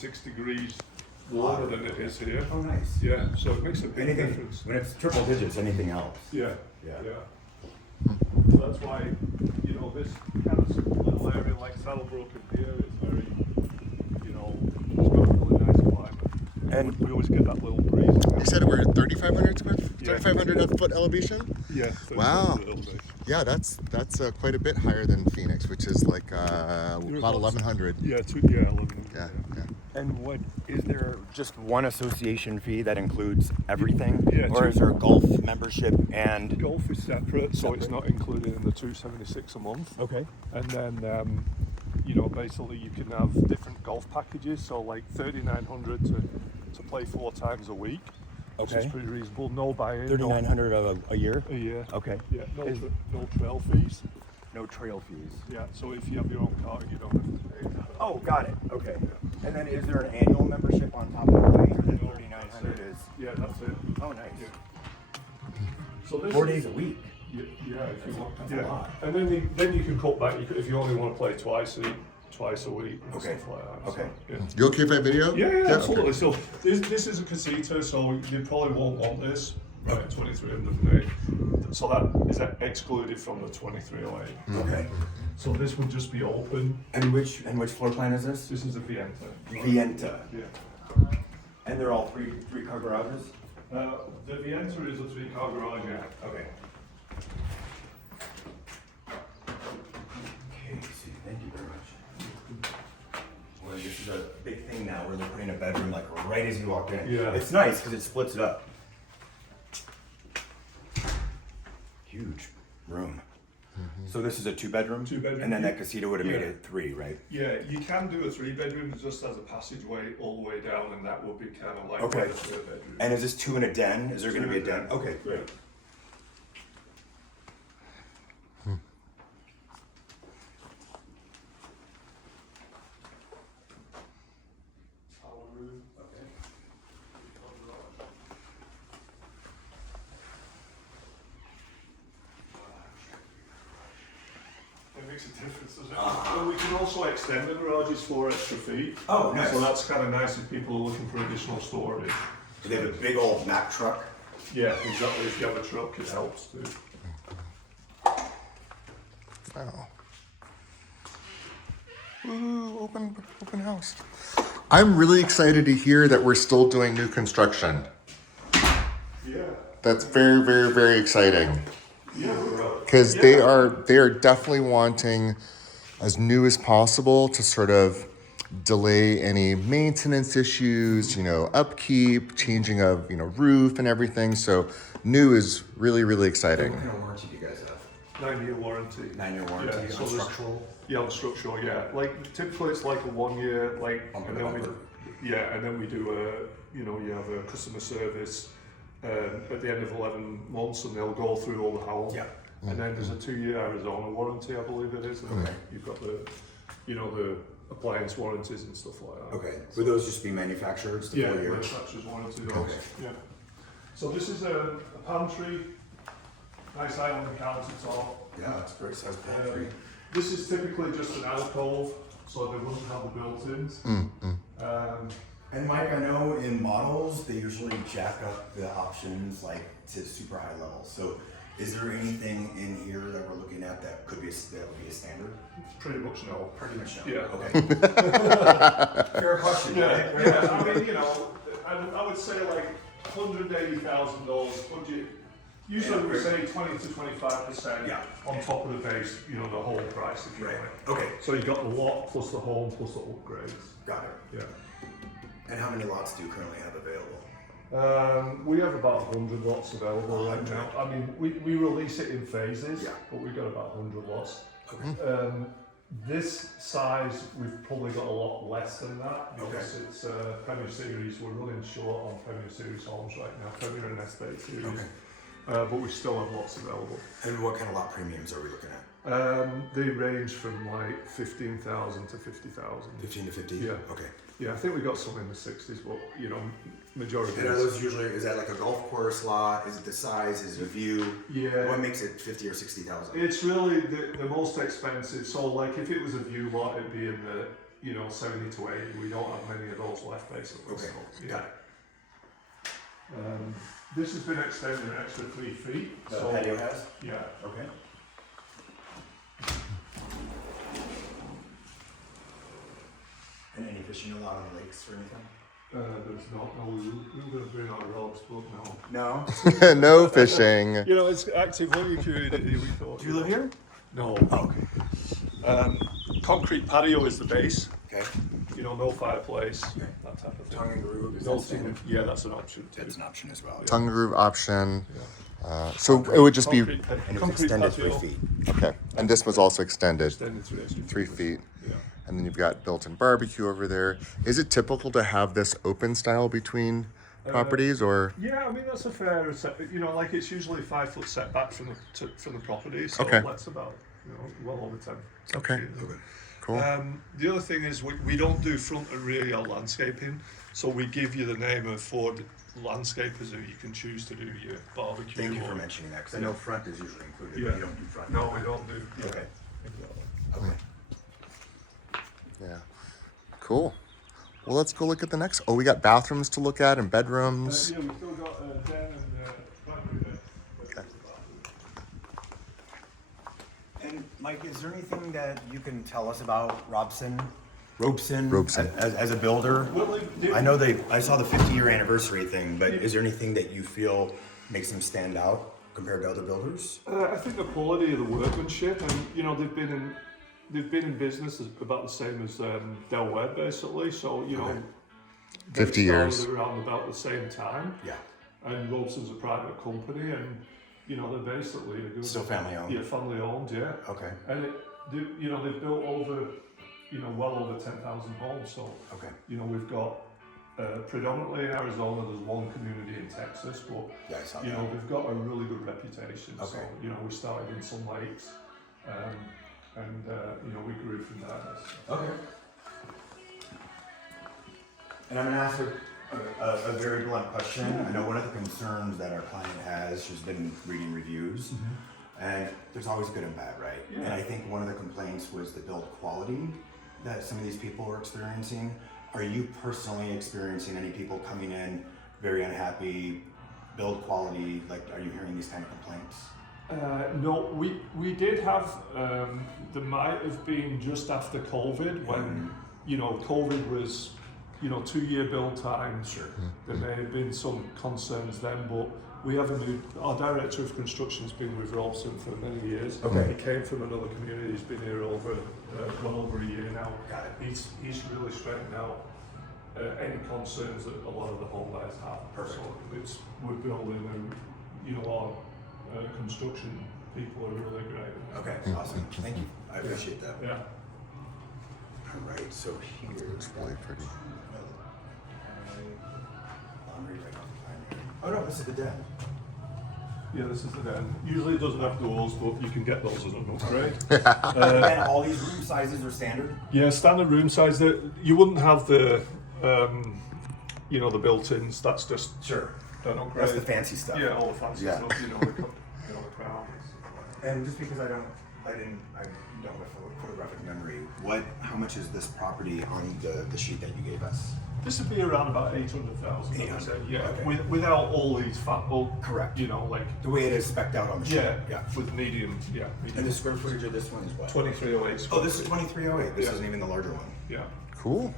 6 degrees warmer than it is here. Oh, nice. Yeah, so it makes a big Anything, difference. when it's triple digits, anything helps. Yeah, Yeah. yeah. So that's why, you know, this kind of little area like SaddleBrooke in here is very, you know, it's got a really nice climate. And we always get that little breeze. you said we're at 3,500 square, Yeah. 3,500 foot elevation. Yeah. Wow. A little bit. Yeah, that's quite a bit higher than Phoenix, which is like about 1,100. Yeah, 11. Yeah, yeah. And what, is there just one association fee that includes everything? Yeah, Or is there a golf membership and? Golf is separate, so it's not included in the $276 a month. Okay. And then, you know, basically you can have different golf packages. So like $3,900 to play 4 times a week, which Okay. is pretty reasonable. No buy-in. $3,900 a year? A year. Okay. Yeah. No trail fees. No trail fees. Yeah. So if you have your own car, you don't have to pay that. Oh, got it. Okay. And then is there an annual membership on top of the rate? Or the $3,900 is? Yeah, that's it. Oh, nice. Yeah. So this 4 is- days a week. Yeah, if you want. That's a Yeah. lot. And then you can cut back. If you only want to play twice a week. And Okay. Stuff like that. Okay. So, yeah. You okay if I video? Yeah, absolutely. Okay. So this is a casita, so you probably won't want this. Right, 2308. So that is excluded from the 2308. Okay. So this would just be open. And which floor plan is this? This is a Vienta. Vienta. Yeah. And they're all three car garages? The Vienta is a 3-car garage. Yeah. Okay. Okay, see, thank you very much. Well, this is a big thing now where they're putting a bedroom like right as you walk in. Yeah. It's nice because it splits it up. Huge room. So this is a 2-bedroom? 2-bedroom. And then that casita would have made Yeah. it 3, right? Yeah, you can do a 3-bedroom just as a passageway all the way down, and that would be kind of like Okay. a 3rd-bedroom. And is this 2 and a den? Is there going to be a den? Okay, Yeah. great. It makes a difference, doesn't it? And we can also extend the garages 4 extra feet. Oh, nice. So that's kind of nice if people are looking for additional storage. They have a big old Mack truck. Yeah, exactly. If you have a truck, it helps too. Wow. Ooh, open house. I'm really excited to hear that we're still doing new construction. Yeah. That's very, very, very exciting. Yeah. Because they are definitely wanting as new as possible to sort of delay any maintenance issues, you know, upkeep, changing of, you know, roof and everything. So new is really, really exciting. What kind of warranty do you guys have? 9-year warranty. 9-year warranty Yeah, so on there's- structural? Yeah, on structural, yeah. Like typically it's like a 1 year, like, Bumper and to then we bumper. do, yeah, and then we do a, you know, you have a customer service at the end of 11 months, and they'll go through all the house. Yeah. And then there's a 2-year Arizona warranty, I believe it is. And Okay. You've got the, you know, the appliance warranties and stuff like that. Okay. Would those just be manufacturers, the Yeah, 4 years? manufacturer's warranty those. Okay. Yeah. So this is a pantry, nice island countertop. Yeah, it's a great size pantry. This is typically just an alcove, so they wouldn't have the built-ins. And Mike, I know in models, they usually jack up the options like to super high levels. So is there anything in here that we're looking at that could be that would be a standard? Pretty much no. Pretty much no. Yeah. Okay. Fair question. Yeah, right? yeah. I mean, you know, I would say like $180,000 budget. Usually we say 20 to 25% Yeah. on top of the base, you know, the whole price if you Right. like. Okay. So you got the lot plus the home plus the upgrades. Got it. Yeah. And how many lots do you currently have available? We have about 100 lots available right 100. now. I mean, we release it in phases, Yeah. but we've got about 100 lots. Okay. This size, we've probably got a lot less than that because Okay. it's Premier Series. We're running short on Premier Series homes right now, Premier and Estate Series. Okay. But we still have lots available. And what kind of lot premiums are we looking at? They range from like 15,000 to 50,000. 15 to 50? Yeah. Okay. Yeah, I think we got some in the 60s, but you know, majority. And are those usually, is that like a golf course lot? Is it the size? Is it a view? Yeah. What makes it 50 or 60,000? It's really the most expensive. So like if it was a view lot, it'd be in you know, 70 to 80. We don't have many of those left, basically. Okay, So, got it. This has been extended an extra 3 feet. The patio has? Yeah. Okay. And any fishing allowed on the lakes or anything? There's not. No, we were going to bring our ropes, but no. No? No fishing. You know, it's active luxury community. We thought. Do you live here? No. Oh, okay. Concrete patio is the base. Okay. You know, no fireplace, that type of thing. Tongue and groove, is No that standard? yeah, that's an option too. That's an option as well. Tongue groove option. Yeah. So it would just be, Concrete, And it's concrete extended patio, 3 feet. okay. And this was also extended extended 3 feet. Yeah. And then you've got built-in barbecue over there. Is it typical to have this open style between properties or? Yeah, I mean that's a fair, you know, like it's usually 5 foot setback from the property, so Okay. that's about, you know, well over 10. Okay. feet. Cool. The other thing is we don't do front and rear yard landscaping, so we give you the name of 4 landscapers who you can choose to do your barbecue. Thank you or- for mentioning that, because I know front is usually included, Yeah. but you don't do front. No, we don't do. Yeah, Okay. exactly. Okay. Yeah. Cool. Well, let's go look at the next. Oh, we got bathrooms to look at and bedrooms. Yeah, we've still got den and primary there. Okay. And Mike, is there anything that you can tell us about Robson as a builder? Well, they- I know I saw the 50-year anniversary thing, but is there anything that you feel makes them stand out compared to other builders? I think the quality of the workmanship, and you know, they've been in business about the same as Del Webb, basically. So you know, Okay. they 50 years. started around about the same time. Yeah. And Robson's a private company, and you know, they're basically a good, Still family owned? yeah, family owned, yeah. Okay. And you know, they've built over, you know, well over 10,000 homes. So Okay. you know, we've got predominantly in Arizona. There's one community in Texas, but Yeah, I saw you that. know, they've got a really good reputation. So, Okay. you know, we started in some lakes, and you know, we grew from there. Okay. And I'm gonna ask her a very blunt question. I know one of the concerns that our client has, she's been reading reviews, and there's always good and bad, right? Yeah. And I think one of the complaints was the build quality that some of these people are experiencing. Are you personally experiencing any people coming in very unhappy, build quality? Like, are you hearing these kind of complaints? No, we did have, there might have been just after COVID when, you know, COVID was, you know, 2-year build time. Sure. There may have been some concerns then, but we have our director of construction's been with Robson for many years. Okay. He came from another community, he's been here well over a year now. Got it. He's really straightened out any concerns that a lot of the home buyers have. Perfect. So we're building and, you know, our construction people are really great. Okay, awesome. Thank you. I appreciate that. Yeah. All right, so here. It's really pretty. Laundry right off the primary. Oh no, this is the den. Yeah, this is the den. Usually it doesn't have doors, but you can get those as an upgrade. And all these room sizes are standard? Yeah, standard room size. You wouldn't have the, you know, the built-ins. That's just Sure. an upgrade. That's the fancy stuff. Yeah, all the fancy Yeah. stuff. You know, the crown. And just because I don't have a photographic memory, how much is this property on the sheet that you gave us? This would be around about 800,000. 800, Yeah, okay. without all these Correct. You know, like The way it is spec'd out on the sheet? yeah, with medium. Yeah, medium. And the square footage of this one is what? 2308. Oh, this is 2308. This Yeah. isn't even the larger one. Yeah. Cool.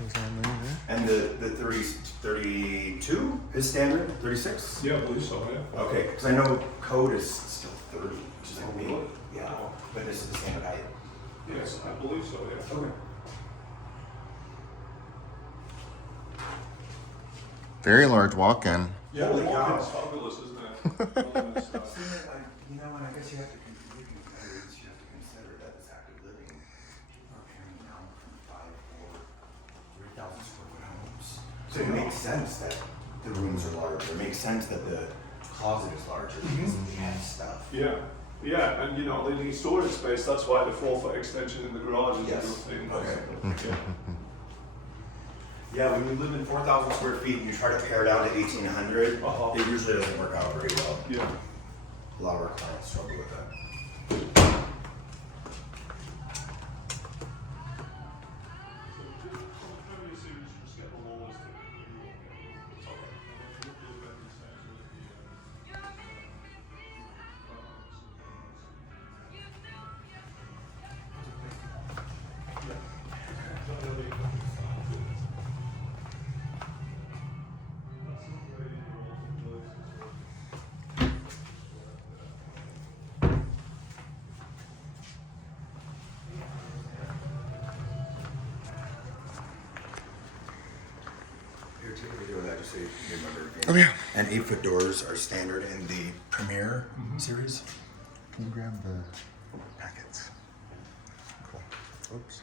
Goes on there. And the 32 is standard? 36? Yeah, I believe so. Yeah. Okay, because I know code is still 30, which is like Oh, me. really? Yeah, but this is the standard height. Yes, I believe so. Yeah. Okay. Very large walk-in. Yeah, Holy the cow. walk-in's fabulous, isn't it? And I guess you have to consider that it's active living. People are carrying now from 5, 4, 3,000 square foot homes. So it makes sense that the rooms are larger. It makes sense that the closet is larger because we have stuff. Yeah, yeah, and you know, they need storage space. That's why the 4-foot extension in the garage is Yes. a good thing. Okay. Yeah. Yeah, when you live in 4,000 square feet and you try to pare down to 1,800, Uh-huh. it usually doesn't work out very well. Yeah. A lot of our clients struggle with that. so you remember. Oh, yeah. And 8-foot doors are standard in the Premier series. Can you grab the packets? Cool. Oops.